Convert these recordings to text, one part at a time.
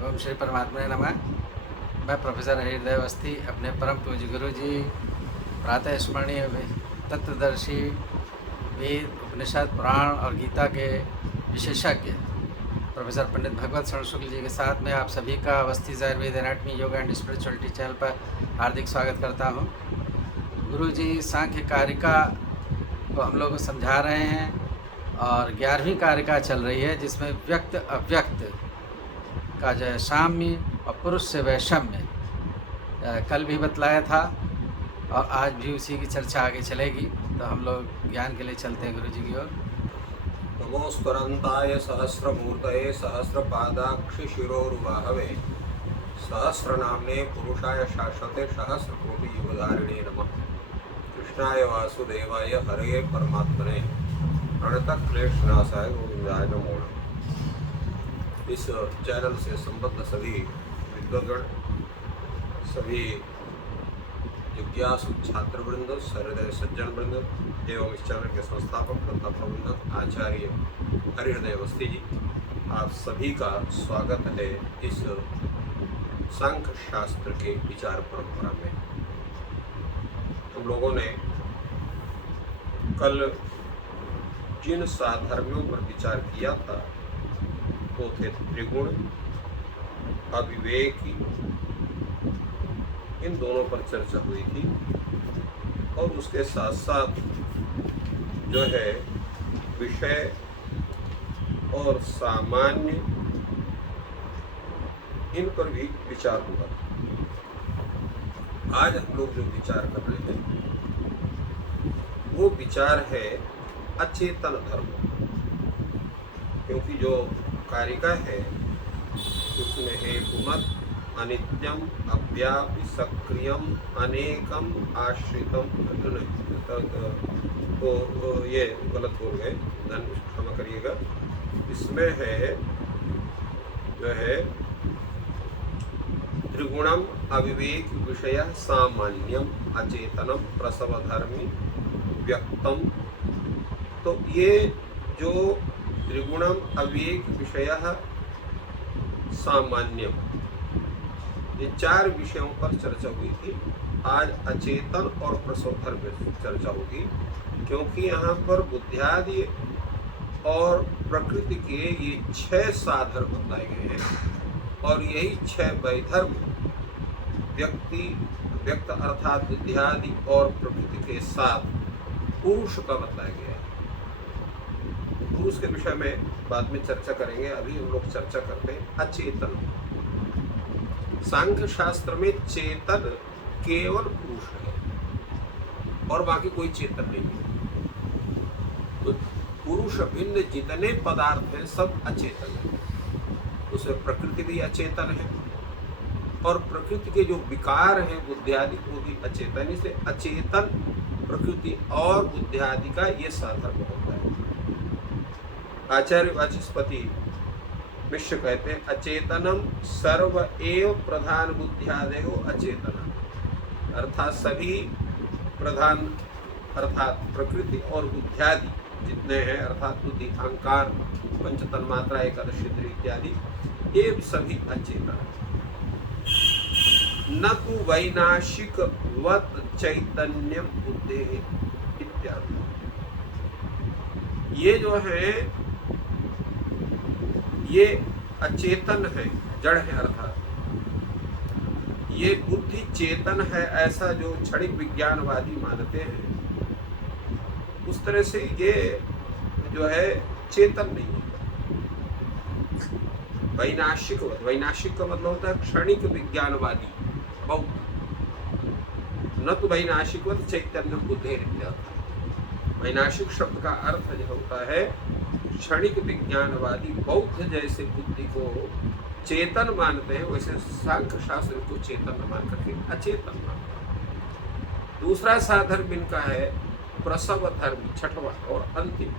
ओम श्री परमात्मा नमः। मैं प्रोफेसर हृदय अवस्थी अपने परम पूज्य गुरु जी प्रातः स्मरणीय तत्वदर्शी वेद उपनिषद पुराण और गीता के विशेषज्ञ प्रोफेसर पंडित भगवत शरण शुक्ल जी के साथ में आप सभी का Awasthi Ayurveda anatomy yoga and spirituality channel पर हार्दिक स्वागत करता हूँ। गुरु जी सांख्य कारिका को हम लोग समझा रहे हैं और 11वीं कारिका चल रही है, जिसमें व्यक्त अव्यक्त का जो है साम्य और पुरुष से वैषम्य कल भी बतलाया था और आज भी उसी की चर्चा आगे चलेगी। तो हम लोग ज्ञान के लिए चलते हैं गुरु जी की ओर। नमोस्तरंताय सहस्रमूर्तये सहस्रपादाक्षि शिरोरुबाहवे सहस्रनाम्ने पुरुषाय शाश्वते सहस्रकोटि युगधारिणे नमः। कृष्णाय वासुदेवाय हरे परमात्मने प्रणतक्लेशनाशाय गोविंदाय नमो नमः। इस चैनल से संबद्ध सभी विद्वद्गण, सभी जिज्ञासु छात्रवृंद, सहृदय सज्जन वृंद एवं इस चैनल के संस्थापक तथा प्रबंधक आचार्य हरिहृदय अवस्थी जी, आप सभी का स्वागत है इस सांख्य शास्त्र के विचार परंपरा में। हम लोगों ने कल जिन साधर्म्यों पर विचार किया था वो थे त्रिगुण, अविवेकी, इन दोनों पर चर्चा हुई थी। और उसके साथ साथ जो है विषय और सामान्य, इन पर भी विचार हुआ। आज हम लोग जो विचार कर रहे हैं वो विचार है अचेतन धर्म, क्योंकि जो कारिका है उसमें है गुणत अनित्यम अव्यापी सक्रियम अनेकम आश्रितम। तो ये गलत बोल गए, क्षमा करिएगा। इसमें है जो है त्रिगुणम अविवेक विषय सामान्यम अचेतनम प्रसवधर्मी व्यक्तम। तो ये जो त्रिगुणम अविवेक विषय सामान्यम, ये चार विषयों पर चर्चा हुई थी। आज अचेतन और प्रसवधर्म पर चर्चा होगी, क्योंकि यहाँ पर बुद्धियादि और प्रकृति के ये 6 साधर्म बताए गए हैं और यही 6 वैधर्म व्यक्त अर्थात बुद्धियादि और प्रकृति के साथ पुरुष का बताया गया है। पुरुष के विषय में बाद में चर्चा करेंगे, अभी हम लोग चर्चा करते हैं अचेतन। सांख्य शास्त्र में चेतन केवल पुरुष है और बाकी कोई चेतन नहीं है। तो पुरुष भिन्न जितने पदार्थ हैं सब अचेतन है। उसमें प्रकृति भी अचेतन है और प्रकृति के जो विकार हैं बुद्धियादि को भी अचेतन से अचेतन प्रकृति और बुद्धियादि का ये साधर्म होता है। आचार्य वाचस्पति मिश्र कहते हैं अचेतनम सर्व एव प्रधान बुद्धियादेहो अचेतन, अर्थात सभी प्रधान अर्थात प्रकृति और बुद्धियादि जितने हैं, अर्थात बुद्धि अहंकार पंचतन मात्रा एकादश इंद्रिय इत्यादि, ये सभी अचेतन है। न तो वैनाशिक वत चैतन्यम बुद्धे इत्यादि। ये जो है ये अचेतन है, जड़ है, अर्थात ये बुद्धि चेतन है, ऐसा जो क्षणिक विज्ञानवादी मानते हैं, उस तरह से ये जो है चेतन नहीं है। वैनाशिक का मतलब होता है क्षणिक विज्ञानवादी बौद्ध। न तो वैनाशिकवत चैतन्य बुद्धे। वैनाशिक शब्द का अर्थ जो होता है क्षणिक विज्ञानवादी बौद्ध जैसे बुद्धि को चेतन मानते हैं, वैसे सांख्य शास्त्र को चेतन मान करके अचेतन मानते हैं। दूसरा साधर्म इनका है प्रसव धर्म, छठवां और अंतिम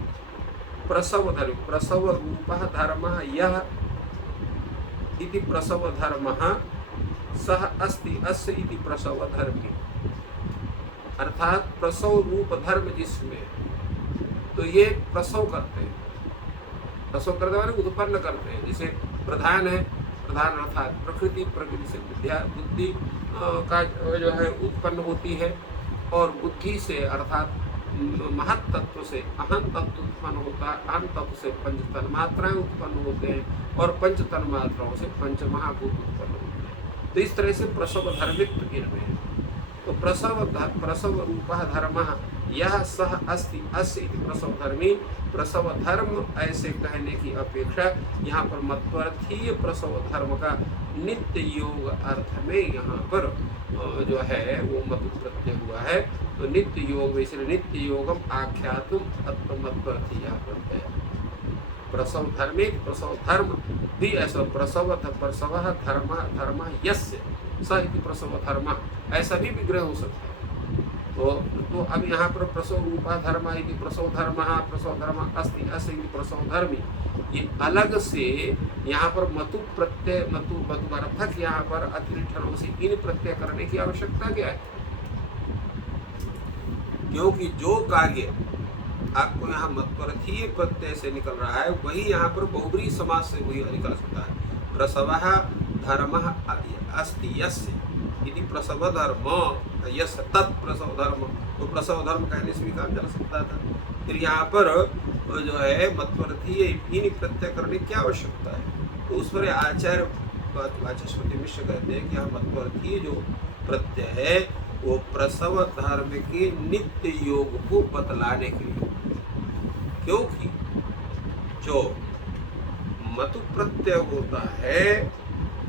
प्रसव धर्म। प्रसव रूप धर्म यह इति प्रसव धर्म सह अस्ति अस्य इति प्रसव धर्मी, अर्थात प्रसव रूप धर्म जिसमें, तो ये प्रसव करते हैं, प्रसव करते हैं उत्पन्न करते हैं। जैसे प्रधान है प्रधान अर्थात प्रकृति, प्रकृति से बुद्धि का जो है उत्पन्न होती है, और बुद्धि से अर्थात महत तत्व से अहम तत्व उत्पन्न होता है, अहम तत्व से पंच तन्मात्राएं उत्पन्न होते हैं, और पंच तन्मात्राओं से पंच महाभूत उत्पन्न होते हैं। तो इस तरह से प्रसव धर्मित्व इनमें है। तो प्रसव रूप धर्म यह सह अस्ति अस्य प्रसव धर्मी। प्रसव धर्म ऐसे कहने की अपेक्षा यहाँ पर मत्वर्थीय प्रसव धर्म का नित्य योग अर्थ में यहाँ पर जो है वो मतु प्रत्यय हुआ है। तो नित्य योग इसलिए नित्य योगम आख्यातुम अत्मत्वर्थी यहाँ प्रत्यय है। प्रसव धर्मे प्रसव धर्म भी ऐसा प्रसव धर्म धर्म यस्य स इति प्रसव धर्म ऐसा भी विग्रह हो सकता है। तो अब यहाँ पर प्रसव रूपा धर्म इति प्रसव धर्म अस्ति अस्य इति प्रसव धर्मी, ये अलग से यहाँ पर मतु प्रत्यय मतुवर्थक यहाँ पर अतिरिक्त से इन प्रत्यय करने की आवश्यकता क्या है? क्योंकि जो कार्य आपको यहाँ मत्वर्थीय प्रत्यय से निकल रहा है वही यहाँ पर बहुब्रीहि समास से वही निकल सकता है। प्रसवः धर्मः अस्ति यस्य इति प्रसव धर्म यस तत् प्रसव धर्म, तो प्रसव धर्म कहने से भी काम चल सकता था। फिर यहाँ पर जो है मत्वर्थीय इन प्रत्यय करने की आवश्यकता है। तो उस पर आचार्य वाचस्पति मिश्र कहते हैं कि यहाँ मत्वर्थीय जो प्रत्यय है वो प्रसव धर्म के नित्य योग को बतलाने के लिए, क्योंकि जो मतु प्रत्यय होता है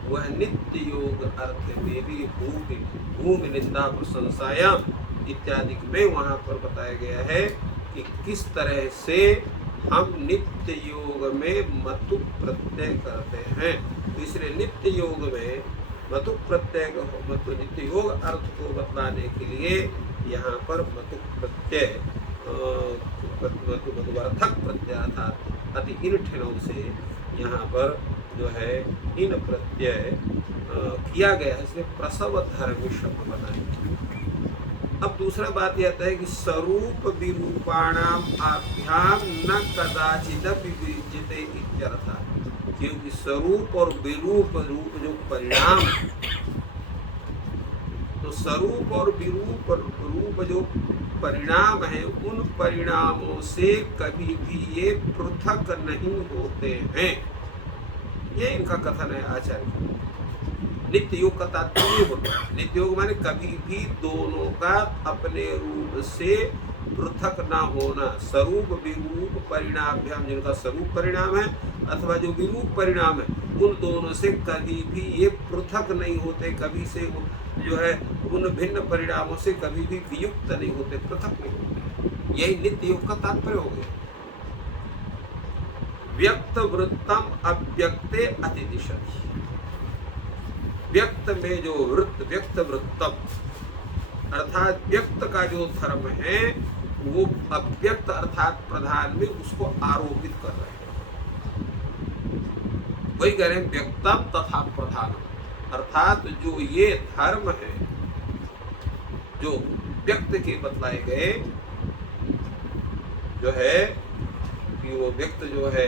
वह नित्य योग अर्थ में भी भूमि निंदा प्रशंसायाम इत्यादि में वहाँ पर बताया गया है कि किस तरह से हम नित्य योग में मतु प्रत्यय करते हैं। तो इसलिए नित्य योग में मतु प्रत्यय मतु नित्य योग अर्थ को बतलाने के लिए यहाँ पर मतु प्रत्यय मतुवर्थक प्रत्यय अर्थात अति इन ठिनों से यहाँ पर जो है इन प्रत्यय किया गया है, इसलिए प्रसव धर्मी शब्द बनाए। अब दूसरा बात यह आता है कि स्वरूप विरूपाणाम आभ्याम न कदाचित विविजिते इत्यर्थ, क्योंकि स्वरूप और विरूप रूप जो परिणाम, तो स्वरूप और विरूप रूप जो परिणाम है उन परिणामों से कभी भी ये पृथक नहीं होते हैं। ये इनका कथन है आचार्य। नित्य योग का तात्पर्य होता है, नित्य योग माने कभी भी दोनों का अपने रूप से पृथक ना होना। स्वरूप विरूप परिणाभ्याम, जिनका स्वरूप परिणाम है अथवा जो विरूप परिणाम है, उन दोनों से कभी भी ये पृथक नहीं होते, कभी से जो है उन भिन्न परिणामों से कभी भी वियुक्त नहीं होते, पृथक नहीं होते। यही नित्य योग का तात्पर्य हो गया। व्यक्त वृत्तम अव्यक्ते अतिदिशति, व्यक्त में जो वृत्त, व्यक्त वृत्तम अर्थात व्यक्त का जो धर्म है वो अव्यक्त अर्थात प्रधान में उसको आरोपित कर रहे हैं। वही कह रहे हैं व्यक्तम तथा प्रधान, अर्थात जो ये धर्म है जो व्यक्त के बतलाए गए जो है कि वो व्यक्त जो है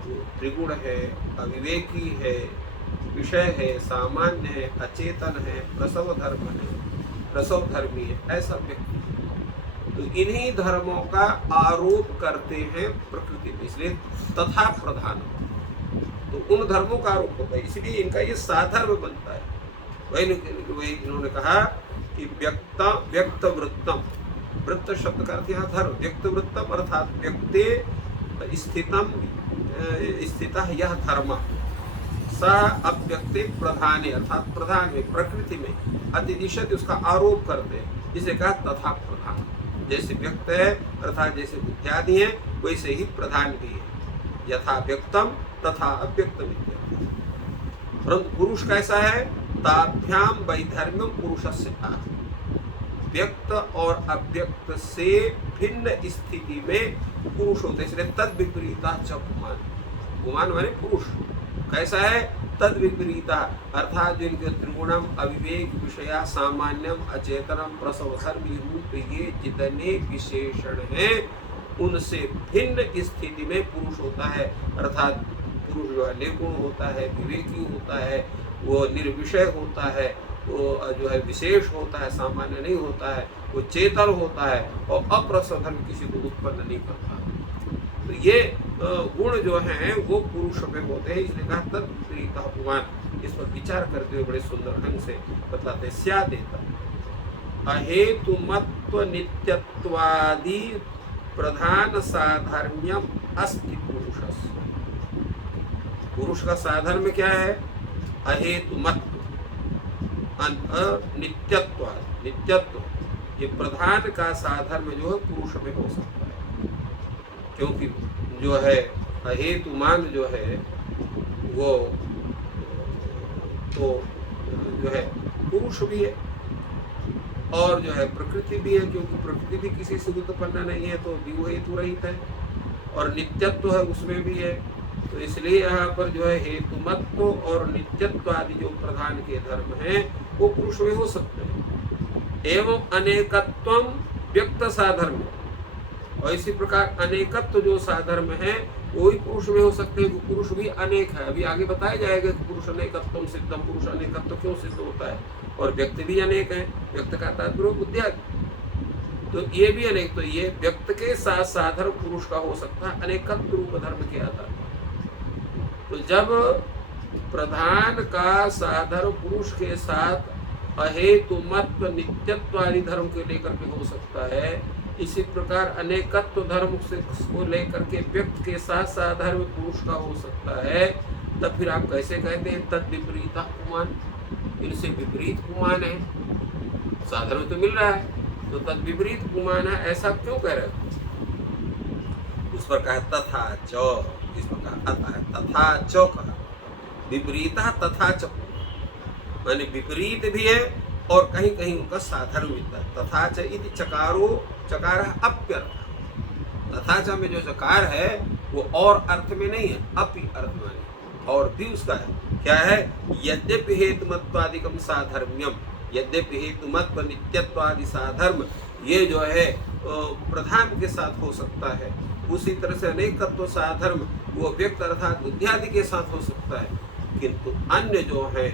वो त्रिगुण है, अविवेकी है, विषय है, सामान्य है, अचेतन है, प्रसव धर्म है, प्रसव धर्मी है, ऐसा व्यक्ति। तो इन्हीं धर्मों का आरोप करते हैं प्रकृति में, इसलिए तथा प्रधान, तो उन धर्मों का आरोप होता है, इसलिए इनका ये साधर्म बनता है। वही इन्होंने कहा कि व्यक्त वृत्तम, वृत्त शब्द का अर्थ यहाँ धर्म, व्यक्त वृत्तम अर्थात व्यक्ते स्थितः यह धर्म स अव्यक्ते प्रधाने अर्थात प्रधान में प्रकृति में अतिदिशत उसका आरोप करते हैं, जिसे कहा तथा प्रधान। जैसे व्यक्त है अर्थात जैसे बुद्धियादि है वैसे ही प्रधान भी है, यथा व्यक्तम तथा अव्यक्तम। परंतु पुरुष कैसा है? ताभ्याम वैधर्म्यम पुरुषस्य व्यक्त और अव्यक्त से भिन्न स्थिति में पुरुष होते, इसलिए तद विपरीता च गुमान, गुमान माने पुरुष कैसा है? तद विपरीता अर्थात जिनके त्रिगुणम अविवेक विषया सामान्यम अचेतनम प्रसव धर्मी रूप ये जितने विशेषण हैं उनसे भिन्न स्थिति में पुरुष होता है, अर्थात पुरुष जो है निर्गुण होता है, विवेकी होता है, वो निर्विषय होता है, वो जो है विशेष होता है, सामान्य नहीं होता है, वो चेतन होता है और अप्रसव धर्म किसी को उत्पन्न नहीं करता। तो ये गुण जो हैं वो पुरुष में होते हैं, इसलिए कहा तत्प्रीतः पुमान्। इस पर विचार करते हुए बड़े सुंदर ढंग से बताते हैं। स्यादेत अहेतुमत्व नित्यत्वादि प्रधान साधर्म्यम अस्ति पुरुषस्य। पुरुष का साधर्म्य क्या है? अहेतुमत्व, नित्यत्व। नित्यत्व ये प्रधान का साधर्म्य जो है पुरुष में हो सकता है, क्योंकि जो है अहेतुमान जो है वो तो जो है पुरुष भी है और जो है प्रकृति भी है, क्योंकि प्रकृति भी किसी से उत्पन्न नहीं है, तो भी वो हेतु रहित है। और नित्यत्व है उसमें भी है, तो इसलिए यहाँ पर जो है हेतुमत्व और नित्यत्व आदि जो प्रधान के धर्म हैं वो पुरुष में हो सकते हैं। एवं अनेकत्वम व्यक्त साधर्म, और इसी प्रकार अनेकत्व जो साधर्म है वो ही पुरुष में हो सकते हैं। पुरुष भी अनेक है, अभी आगे बताया जाएगा कि पुरुष अनेकत्वम सिद्धम, पुरुष अनेकत्व क्यों सिद्ध होता है। और व्यक्ति भी अनेक है, व्यक्त का तात्पर्य बुद्धि, तो ये भी अनेक। तो ये व्यक्त के साथ साधर्म पुरुष का हो सकता है अनेकत्व रूप धर्म के आधार। तो जब प्रधान का साधर्म पुरुष के साथ अहेतुमत्व नित्यत्व आदि धर्म को लेकर के हो सकता है, इसी प्रकार अनेकत्व धर्म से को लेकर के व्यक्त के साथ साधर्म पुरुष का हो सकता है, तब फिर आप कैसे कहते हैं तद विपरीतः पुमान्, इनसे विपरीत पुमान् है। साधर्म तो मिल रहा है, तो तद विपरीत पुमान् है, ऐसा क्यों कह रहे हैं? उस पर कहा तथा च, इस पर कहा तथा च, कहा विपरीतः तथा च, माने विपरीत भी है और कहीं कहीं उनका साधर्म मिलता है। तथा च इति चकारो, चकार अप्यर्थ, तथा च में जो चकार है वो और अर्थ में नहीं है, अपि अर्थ में नहीं, और भी उसका है। क्या है? यद्यपि हेतुमत्वादिकम साधर्म्यम, यद्यपि हेतुमत्व नित्यत्वादि साधर्म ये जो है प्रधान के साथ हो सकता है, उसी तरह से अनेकत्व साधर्म वो व्यक्त अर्थात बुद्धि आदि के साथ हो सकता है, किंतु अन्य जो है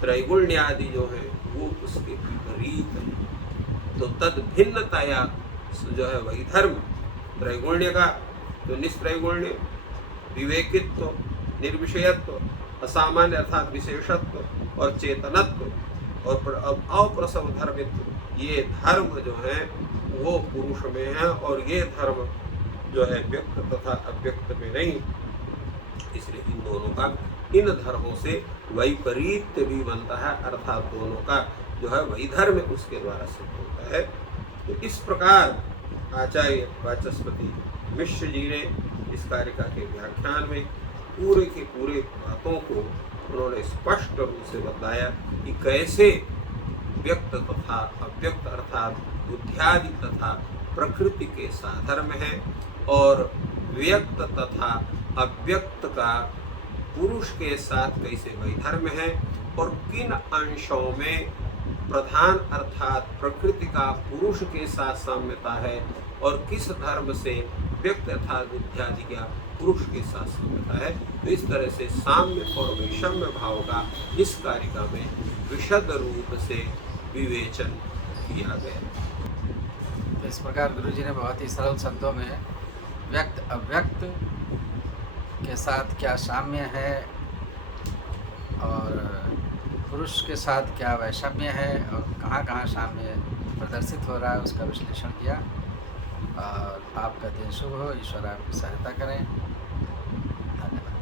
त्रैगुण्य आदि जो है वो उसके विपरीत है। तो तद भिन्नताया जो है वही धर्म त्रैगुण्य का, तो निस्त्रैगुण्य, विवेकित्व, निर्विषयत्व, असामान्य अर्थात विशेषत्व और चेतनत्व और अप्रसव धर्मित्व, ये धर्म जो है वो पुरुष में है और ये धर्म जो है व्यक्त तथा अव्यक्त में नहीं। इसलिए इन दोनों का, इन धर्मों से वैपरीत्य भी बनता है, अर्थात दोनों का जो है वही धर्म उसके द्वारा सिद्ध होता है। तो इस प्रकार आचार्य वाचस्पति मिश्र जी ने इस कारिका के व्याख्यान में पूरे के पूरे बातों को उन्होंने स्पष्ट रूप से बताया कि कैसे व्यक्त तथा अव्यक्त अर्थात बुद्धियादि तथा प्रकृति के साधर्म है और व्यक्त तथा अव्यक्त का पुरुष के साथ कैसे वैधर्म है और किन अंशों में प्रधान अर्थात प्रकृति का पुरुष के साथ साम्यता है और किस धर्म से व्यक्त अर्थात बुद्धियादि का पुरुष के साथ साम्यता है। तो इस तरह से साम्य और वैषम्य भाव का इस कारिका में विशद रूप से विवेचन किया गया। तो इस प्रकार गुरुजी ने बहुत ही सरल शब्दों में व्यक्त अव्यक्त के साथ क्या साम्य है और पुरुष के साथ क्या वैषम्य है और कहाँ कहाँ साम्य प्रदर्शित हो रहा है उसका विश्लेषण किया। और आपका दिन शुभ हो, ईश्वर आपकी सहायता करें।